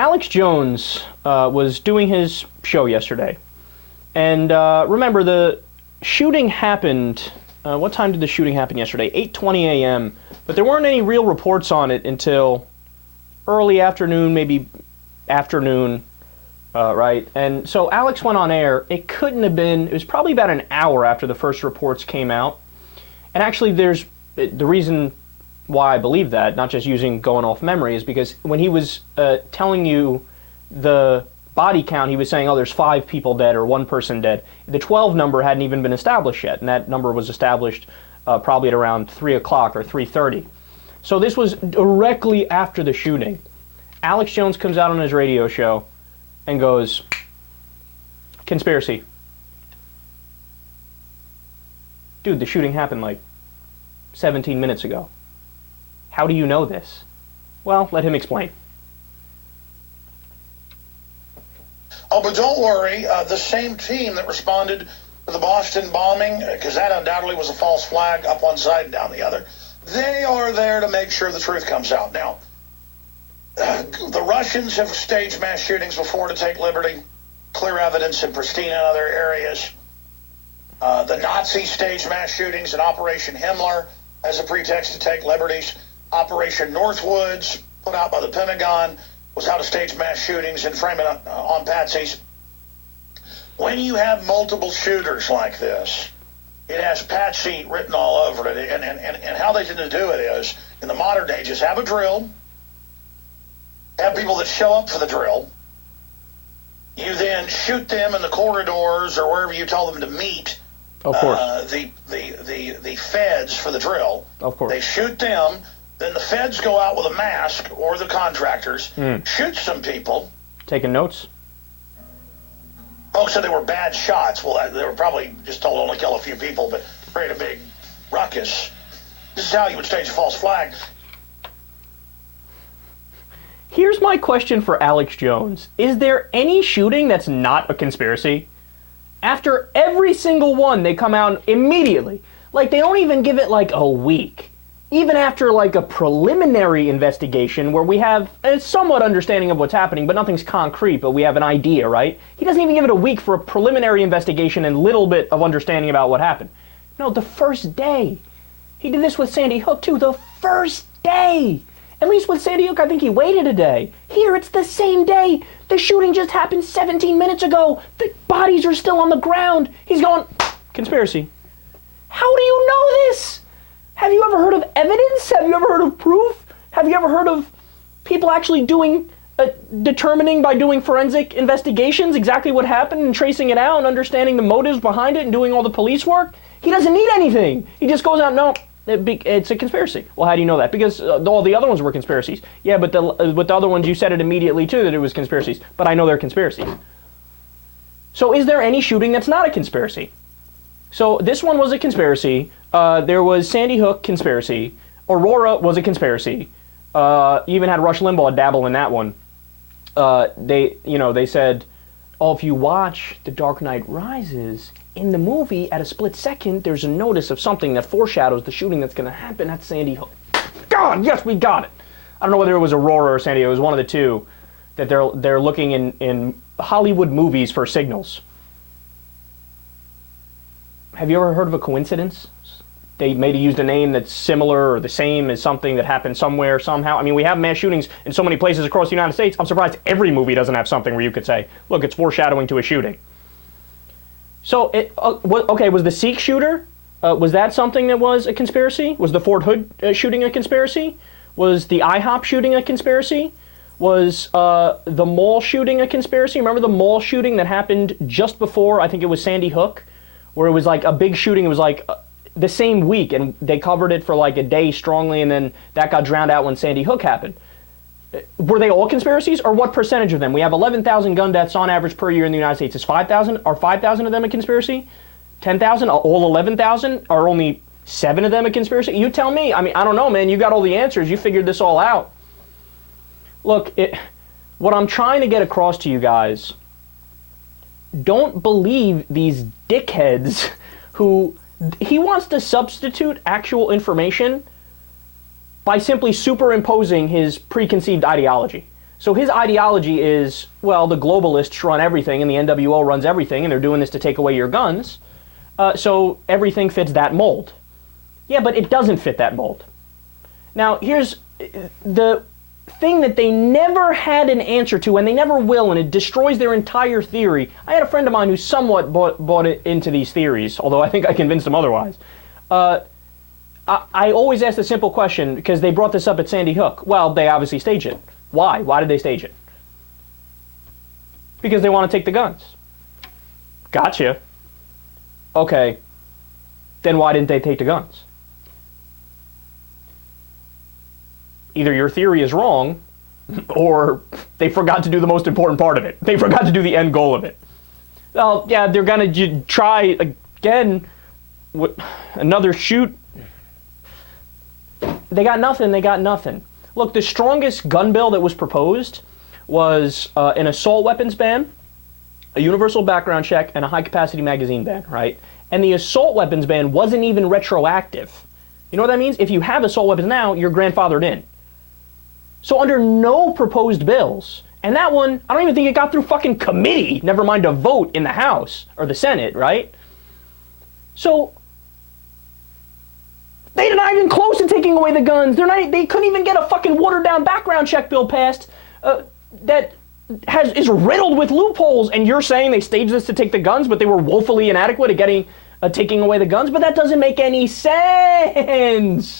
Alex Jones was doing his show yesterday. And remember, the shooting happened, what time did the shooting happen yesterday? 8:20 a.m. But there weren't any real reports on it until early afternoon, maybe afternoon, right? And so Alex went on air. It couldn't have been, it was probably about an hour after the first reports came out. And actually there's, the reason why I believe that, not just going off memory, is because when he was telling you the body count, he was saying, oh, there's 5 people dead or 1 person dead. The 12 number hadn't even been established yet, and that number was established probably at around 3 o'clock or 3:30. So this was directly after the shooting. Alex Jones comes out on his radio show and goes, conspiracy. Dude, the shooting happened like 17 minutes ago. How do you know this? Well, let him explain. Oh, but don't worry, the same team that responded to the Boston bombing, because that undoubtedly was a false flag up one side and down the other, they are there to make sure the truth comes out. Now, the Russians have staged mass shootings before to take liberty, clear evidence in Pristina and other areas. The Nazis staged mass shootings in Operation Himmler as a pretext to take liberties. Operation Northwoods, put out by the Pentagon, was how to stage mass shootings and frame it on patsies. When you have multiple shooters like this, it has patsy written all over it. And how they tend to do it is, in the modern age, is have a drill, have people that show up for the drill. You then shoot them in the corridors or wherever you tell them to meet. Of course. The feds for the drill. Of course. They shoot them. Then the feds go out with a mask, or the contractors, shoot some people. Taking notes? Folks said they were bad shots. Well, they were probably just told to only kill a few people, but create a big ruckus. This is how you would stage a false flag. Here's my question for Alex Jones. Is there any shooting that's not a conspiracy? After every single one, they come out immediately. Like, they don't even give it like a week. Even after like a preliminary investigation where we have a somewhat understanding of what's happening, but nothing's concrete, but we have an idea, right? He doesn't even give it a week for a preliminary investigation and little bit of understanding about what happened. No, the first day. He did this with Sandy Hook too, the first day. At least with Sandy Hook, I think he waited a day. Here, it's the same day. The shooting just happened 17 minutes ago. The bodies are still on the ground. He's going, conspiracy. How do you know this? Have you ever heard of evidence? Have you ever heard of proof? Have you ever heard of people actually determining by doing forensic investigations exactly what happened and tracing it out and understanding the motives behind it and doing all the police work? He doesn't need anything. He just goes out, no, it's a conspiracy. Well, how do you know that? Because all the other ones were conspiracies. Yeah, but with the other ones, you said it immediately too, that it was conspiracies. But I know they're conspiracies. So is there any shooting that's not a conspiracy? So this one was a conspiracy. There was Sandy Hook conspiracy. Aurora was a conspiracy. You even had Rush Limbaugh dabble in that one. They said, oh, if you watch The Dark Knight Rises, in the movie, at a split second, there's a notice of something that foreshadows the shooting that's going to happen at Sandy Hook. God, yes, we got it. I don't know whether it was Aurora or Sandy Hook. It was one of the two that they're looking in Hollywood movies for signals. Have you ever heard of a coincidence? They may have used a name that's similar or the same as something that happened somewhere, somehow. I mean, we have mass shootings in so many places across the United States. I'm surprised every movie doesn't have something where you could say, look, it's foreshadowing to a shooting. So, was the Sikh shooter, was that something that was a conspiracy? Was the Fort Hood shooting a conspiracy? Was the IHOP shooting a conspiracy? Was the mall shooting a conspiracy? Remember the mall shooting that happened just before, I think it was Sandy Hook? Where it was like a big shooting, it was like the same week, and they covered it for like a day strongly, and then that got drowned out when Sandy Hook happened. Were they all conspiracies, or what percentage of them? We have 11,000 gun deaths on average per year in the United States. Is 5,000? Are 5,000 of them a conspiracy? 10,000? All 11,000? Are only 7 of them a conspiracy? You tell me. I mean, I don't know, man. You got all the answers. You figured this all out. Look, what I'm trying to get across to you guys, don't believe these dickheads who he wants to substitute actual information by simply superimposing his preconceived ideology. So his ideology is, well, the globalists run everything and the NWO runs everything and they're doing this to take away your guns. So everything fits that mold. Yeah, but it doesn't fit that mold. Now, here's the thing that they never had an answer to, and they never will, and it destroys their entire theory. I had a friend of mine who somewhat bought it into these theories, although I think I convinced him otherwise. I always ask the simple question, because they brought this up at Sandy Hook. Well, they obviously staged it. Why? Why did they stage it? Because they want to take the guns. Gotcha. Okay. Then why didn't they take the guns? Either your theory is wrong, or they forgot to do the most important part of it. They forgot to do the end goal of it. Well, yeah, they're going to try again, another shoot. They got nothing. Look, the strongest gun bill that was proposed was an assault weapons ban, a universal background check, and a high-capacity magazine ban, right? And the assault weapons ban wasn't even retroactive. You know what that means? If you have assault weapons now, you're grandfathered in. So under no proposed bills, and that one, I don't even think it got through fucking committee, never mind a vote in the House or the Senate, right? So they're not even close to taking away the guns. They couldn't even get a fucking watered-down background check bill passed that is riddled with loopholes. And you're saying they staged this to take the guns, but they were woefully inadequate at taking away the guns? But that doesn't make any sense.